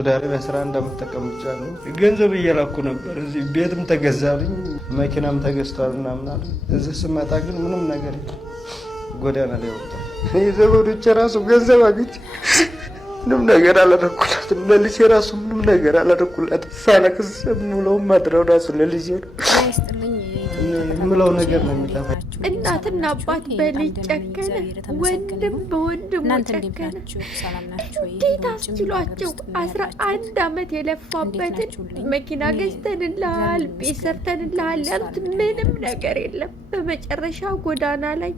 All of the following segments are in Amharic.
ዳሬ በ11 ዓመት ተቀምጫለሁ። ገንዘብ እየላኩ ነበር። እዚህ ቤትም ተገዛልኝ፣ መኪናም ተገዝቷል ምናምን አለ። እዚህ ስመጣ ግን ምንም ነገር የለም። ጎዳና ላይ ወጣ። የዘመዶቼ ራሱ ገንዘብ አግኝቼ ምንም ነገር አላደረኩላትም። ለልጄ ራሱ ምንም ነገር አላደረኩላትም። ሳለቅስ የምውለው ማድረው ራሱ ለልጄ ነው። የምለው ነገር ነው የሚጠፋ። እናትና አባት በልጅ ጨከነ፣ ወንድም በወንድሙ ጨከነ። እንዴት አስችሏቸው 11 ዓመት የለፋበትን መኪና ገዝተንልሃል፣ ቤት ሰርተንልሃል ያሉት ምንም ነገር የለም። በመጨረሻ ጎዳና ላይ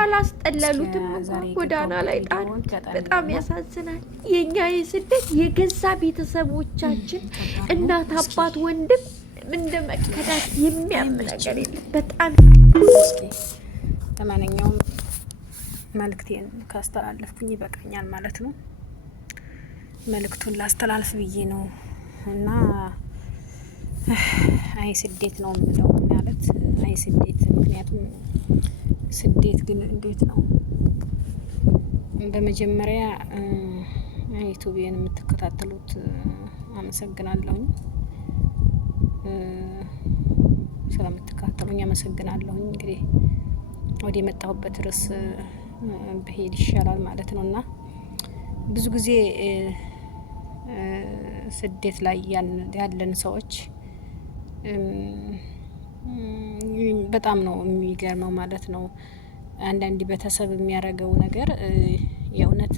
አላስጠለሉትም እንኳን ጎዳና ላይ ጣሉት። በጣም ያሳዝናል። የኛ የስደት የገዛ ቤተሰቦቻችን እናት፣ አባት፣ ወንድም እንደ መከዳት የሚያም ነገር የለም። በጣም ለማንኛውም መልእክቴን ካስተላለፍኩኝ ይበቃኛል ማለት ነው። መልእክቱን ላስተላልፍ ብዬ ነው እና አይ ስደት ነው የምለው ማለት አይ ስደት። ምክንያቱም ስደት ግን እንዴት ነው? በመጀመሪያ ዩቲዩብን የምትከታተሉት አመሰግናለሁኝ። ስለምትከታተሉኝ አመሰግናለሁኝ። እንግዲህ ወደ የመጣሁበት ርዕስ ብሄድ ይሻላል ማለት ነው እና ብዙ ጊዜ ስደት ላይ ያለን ሰዎች በጣም ነው የሚገርመው ማለት ነው። አንዳንድ ቤተሰብ የሚያደርገው ነገር የእውነት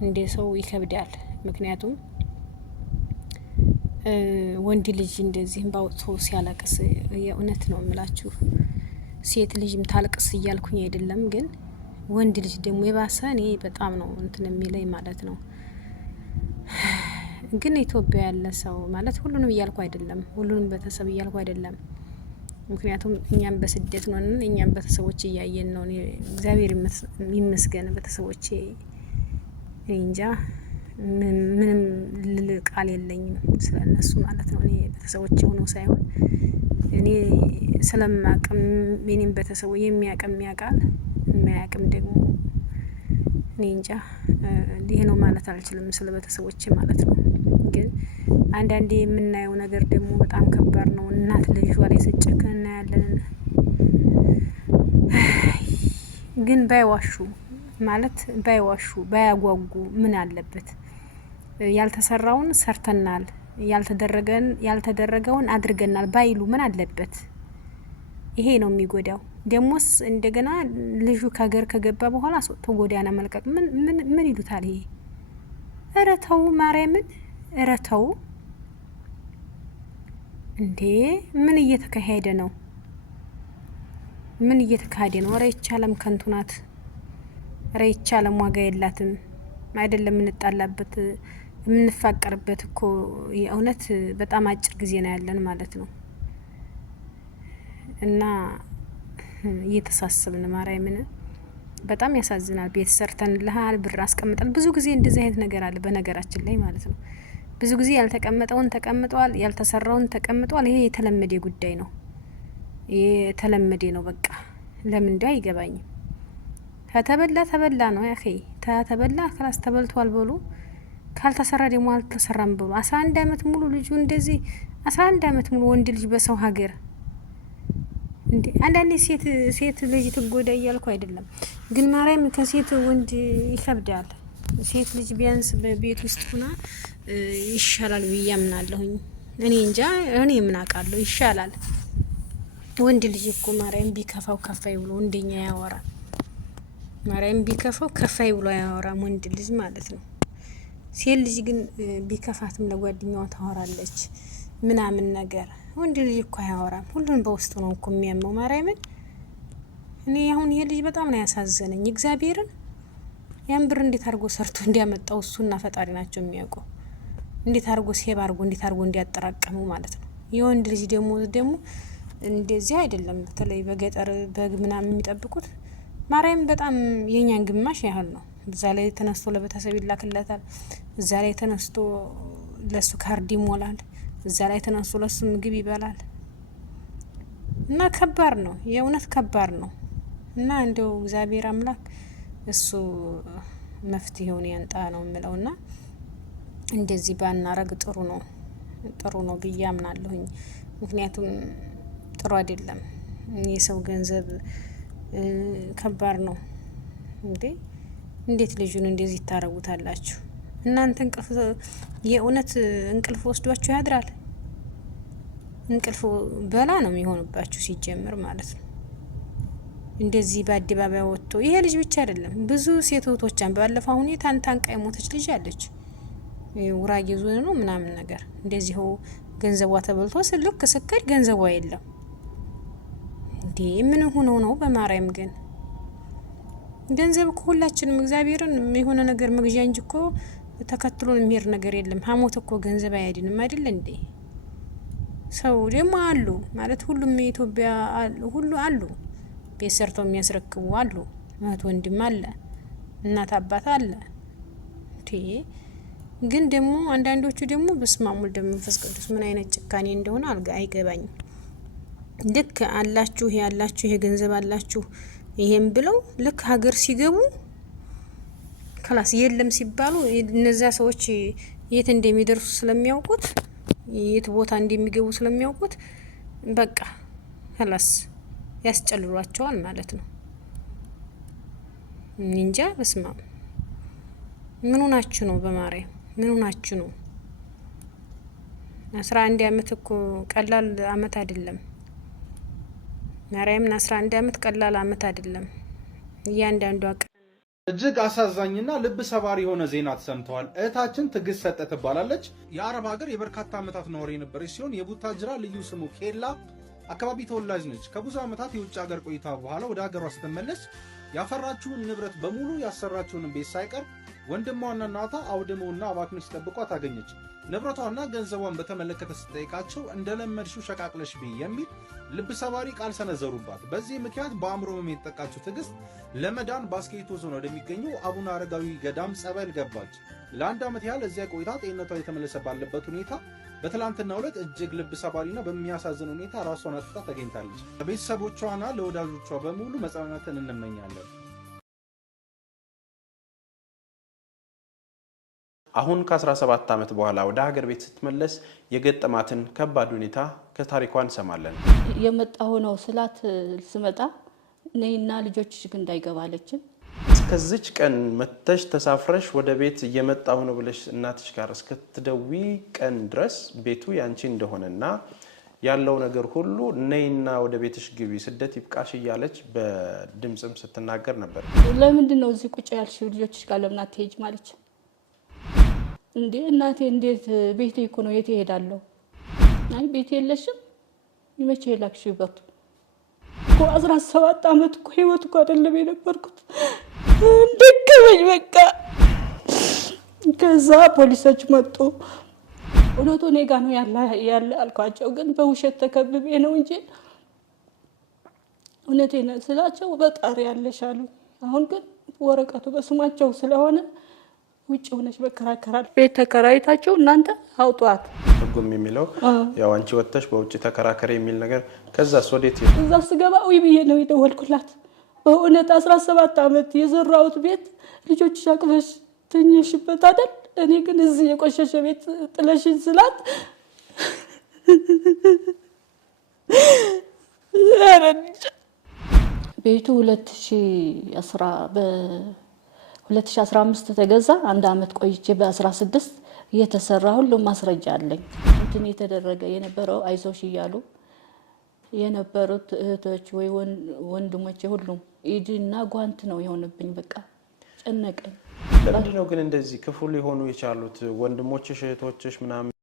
እንደ ሰው ይከብዳል። ምክንያቱም ወንድ ልጅ እንደዚህ ባውጥቶ ሲያለቅስ የእውነት ነው የምላችሁ፣ ሴት ልጅም ታልቅስ እያልኩኝ አይደለም፣ ግን ወንድ ልጅ ደግሞ የባሰ እኔ በጣም ነው እንትን የሚለኝ ማለት ነው። ግን ኢትዮጵያ ያለ ሰው ማለት ሁሉንም እያልኩ አይደለም፣ ሁሉንም ቤተሰብ እያልኩ አይደለም። ምክንያቱም እኛም በስደት ነው፣ እኛም ቤተሰቦች እያየን ነው። እግዚአብሔር ይመስገን ቤተሰቦቼ እንጃ ምንም ልል ቃል የለኝም ስለነሱ ማለት ነው። እኔ ቤተሰቦቼ ሆነው ሳይሆን እኔ ስለማቅም እኔም ቤተሰቡ የሚያቅም ያውቃል፣ የማያቅም ደግሞ እኔ እንጃ ይሄ ነው ማለት አልችልም ስለ ቤተሰቦቼ ማለት ነው። ግን አንዳንዴ የምናየው ነገር ደግሞ በጣም ከባድ ነው። እናት ልጇ ላይ ስጨክን እናያለን። ግን ባይዋሹ ማለት ባይዋሹ ባያጓጉ ምን አለበት? ያልተሰራውን ሰርተናል፣ ያልተደረገውን አድርገናል ባይሉ ምን አለበት? ይሄ ነው የሚጎዳው። ደሞስ እንደገና ልጁ ከሀገር ከገባ በኋላ አስወጥቶ ጎዳና መልቀቅ ምን ይሉታል? ይሄ እረ ተው ማርያምን፣ እረ ተው እንዴ! ምን እየተካሄደ ነው? ምን እየተካሄደ ነው? እረ ይቻለም ከንቱ ናት። እረ ይቻለም ዋጋ የላትም። አይደለም የምንጣላበት የምንፋቀርበት እኮ የእውነት በጣም አጭር ጊዜ ነው ያለን ማለት ነው። እና እየተሳሰብን ማርያምን በጣም ያሳዝናል። ቤት ሰርተንልሃል፣ ብር አስቀምጠን ብዙ ጊዜ እንደዚህ አይነት ነገር አለ በነገራችን ላይ ማለት ነው። ብዙ ጊዜ ያልተቀመጠውን ተቀምጧል፣ ያልተሰራውን ተቀምጧል። ይሄ የተለመደ ጉዳይ ነው፣ የተለመደ ነው። በቃ ለምን እንደ አይገባኝም። ከተበላ ተበላ ነው ያኺ፣ ተበላ ክላስ ተበልቷል በሉ፣ ካልተሰራ ደግሞ አልተሰራም በሉ። 11 ዓመት ሙሉ ልጁ እንደዚህ 11 ዓመት ሙሉ ወንድ ልጅ በሰው ሀገር እንዴ! አንዳንዴ ሴት ልጅ ትጎዳ እያልኩ አይደለም፣ ግን ማርያም ከሴት ወንድ ይከብዳል። ሴት ልጅ ቢያንስ በቤት ውስጥ ሆና ይሻላል ብዬ አምናለሁኝ። እኔ እንጃ፣ እኔ ምን አውቃለሁ፣ ይሻላል። ወንድ ልጅ እኮ ማርያም ቢከፋው ከፋይ ብሎ እንደኛ ያወራል። ማርያም ቢከፋው ከፋይ ብሎ ያወራም ወንድ ልጅ ማለት ነው። ሴት ልጅ ግን ቢከፋትም ለጓደኛዋ ታወራለች ምናምን ነገር። ወንድ ልጅ እኮ አያወራም፣ ሁሉን በውስጡ ነው እኮ የሚያመው። ማርያምን እኔ አሁን ይሄ ልጅ በጣም ነው ያሳዘነኝ። እግዚአብሔርን ያን ብር እንዴት አድርጎ ሰርቶ እንዲያመጣው እሱና ፈጣሪ ናቸው የሚያውቀው። እንዴት አድርጎ ሴብ አድርጎ እንዴት አድርጎ እንዲያጠራቀመው ማለት ነው። የወንድ ልጅ ደግሞ እንደዚህ አይደለም። በተለይ በገጠር በግ ምናምን የሚጠብቁት ማርያም በጣም የኛን ግማሽ ያህል ነው። እዛ ላይ ተነስቶ ለቤተሰብ ይላክለታል። እዛ ላይ ተነስቶ ለሱ ካርድ ይሞላል። እዛ ላይ ተነስቶ ለሱ ምግብ ይበላል። እና ከባድ ነው፣ የእውነት ከባድ ነው። እና እንደው እግዚአብሔር አምላክ እሱ መፍትሄውን ያንጣ ነው የምለውና እንደዚህ ባናረግ ጥሩ ነው ብዬ አምናለሁኝ። ምክንያቱም ጥሩ አይደለም የሰው ገንዘብ ከባድ ነው እንዴ። እንዴት ልጁን እንደዚህ ታረጉታላችሁ? እናንተ የእውነት እንቅልፍ ወስዷችሁ ያድራል? እንቅልፍ በላ ነው የሚሆንባችሁ ሲጀምር ማለት ነው። እንደዚህ በአደባባይ ወጥቶ ይሄ ልጅ ብቻ አይደለም ብዙ ሴት እህቶቿን ባለፈው ሁኔታ ታንቃ የሞተች ልጅ አለች። ውራጌ ዞን ነው ምናምን ነገር እንደዚሁ ገንዘቧ ተበልቶ ልክ ስከድ ገንዘቧ የለም እንዴ። ምን ሆኖ ነው በማርያም ግን ገንዘብ እኮ ሁላችንም እግዚአብሔርን የሆነ ነገር መግዣ እንጂ እኮ ተከትሎን የሚሄድ ነገር የለም። ሀሞት እኮ ገንዘብ አያድንም አይደል እንዴ? ሰው ደግሞ አሉ ማለት ሁሉም የኢትዮጵያ ሁሉ አሉ፣ ቤት ሰርተው የሚያስረክቡ አሉ፣ እህት ወንድም አለ፣ እናት አባት አለ። ግን ደግሞ አንዳንዶቹ ደግሞ በስመ አብ ወወልድ ወመንፈስ ቅዱስ ምን አይነት ጭካኔ እንደሆነ አይገባኝም። ልክ አላችሁ ያላችሁ ይሄ ገንዘብ አላችሁ ይሄን ብለው ልክ ሀገር ሲገቡ ክላስ የለም ሲባሉ እነዛ ሰዎች የት እንደሚደርሱ ስለሚያውቁት የት ቦታ እንደሚገቡ ስለሚያውቁት በቃ ክላስ ያስጨልሏቸዋል ማለት ነው። እንጃ በስመ አብ ምን ሆናችሁ ነው? በማርያም ምን ሆናችሁ ነው? 11 አመት እኮ ቀላል አመት አይደለም። ማርያምን 11 አመት ቀላል አመት አይደለም። እያንዳንዱ እጅግ አሳዛኝና ልብ ሰባሪ የሆነ ዜና ተሰምተዋል። እህታችን ትግስት ሰጠ ትባላለች። የአረብ ሀገር የበርካታ ዓመታት ነዋሪ የነበረች ሲሆን የቡታጅራ ልዩ ስሙ ኬላ አካባቢ ተወላጅ ነች። ከብዙ ዓመታት የውጭ ሀገር ቆይታ በኋላ ወደ ሀገሯ ስትመለስ ያፈራችውን ንብረት በሙሉ ያሰራችውን ቤት ሳይቀር ወንድሟና እናቷ አውድመውና አባክነው ሲጠብቋት አገኘች። ንብረቷና ገንዘቧን በተመለከተ ስትጠይቃቸው እንደለመድሽው ሸቃቅለሽ ብይ የሚል ልብ ሰባሪ ቃል ሰነዘሩባት። በዚህ ምክንያት በአእምሮ ህመም የተጠቃችው ትግስት ለመዳን ባስኬቶ ዞን ወደሚገኘው አቡነ አረጋዊ ገዳም ጸበል ገባች። ለአንድ ዓመት ያህል እዚያ ቆይታ ጤንነቷ የተመለሰ ባለበት ሁኔታ በትላንትናው ዕለት እጅግ ልብ ሰባሪና በሚያሳዝን ሁኔታ ራሷን አጥፍታ ተገኝታለች። ለቤተሰቦቿና ለወዳጆቿ በሙሉ መጽናናትን እንመኛለን። አሁን ከ17 ዓመት በኋላ ወደ ሀገር ቤት ስትመለስ የገጠማትን ከባድ ሁኔታ ከታሪኳ እንሰማለን። የመጣው ነው ስላት ስመጣ ነይና ልጆችሽ ግን እንዳይገባለችን እስከዚች ቀን መተሽ ተሳፍረሽ ወደ ቤት እየመጣው ነው ብለሽ እናትሽ ጋር እስከትደዊ ቀን ድረስ ቤቱ ያንቺ እንደሆነና ያለው ነገር ሁሉ ነይና ወደ ቤትሽ ግቢ ስደት ይብቃሽ እያለች በድምጽም ስትናገር ነበር። ለምንድን ነው እዚህ ቁጭ ያልሽው ልጆችሽ ጋር ለምን አትሄጂ ማለች። እንዴ እናቴ እንዴት ቤቴ እኮ ነው የት እሄዳለሁ? አይ ቤት የለሽም ይመቼ ላክሽው በት እኮ 17 አመት እኮ ህይወት እኮ አይደለም የነበርኩት። እንደከበኝ በቃ ከዛ ፖሊሶች መጡ። እውነቱ እኔ ጋር ነው ያለ አልኳቸው። ግን በውሸት ተከብቤ ነው እንጂ እውነቴን ስላቸው በጣሪ ያለሻሉ። አሁን ግን ወረቀቱ በስማቸው ስለሆነ ውጭ ሆነሽ በከራከራል ቤት ተከራይታችሁ እናንተ አውጧት ህጉም የሚለው ያው አንቺ ወጥተሽ በውጭ ተከራከረ የሚል ነገር ከዛ ሶዴት እዛ ስገባ ወይ ብዬ ነው የደወልኩላት። በእውነት 17 አመት የዘራውት ቤት ልጆች ሻቅበሽ ተኝሽበት አይደል? እኔ ግን እዚህ የቆሸሸ ቤት ጥለሽኝ ስላት ቤቱ 2015 ተገዛ። አንድ አመት ቆይቼ በ16 እየተሰራ ሁሉም ማስረጃ አለኝ። እንትን የተደረገ የነበረው አይዞሽ እያሉ የነበሩት እህቶች ወይ ወንድሞች ሁሉም ኢድና ጓንት ነው የሆነብኝ። በቃ ጨነቀኝ። ለምንድን ነው ግን እንደዚህ ክፉ ሊሆኑ የቻሉት? ወንድሞችሽ እህቶችሽ ምናምን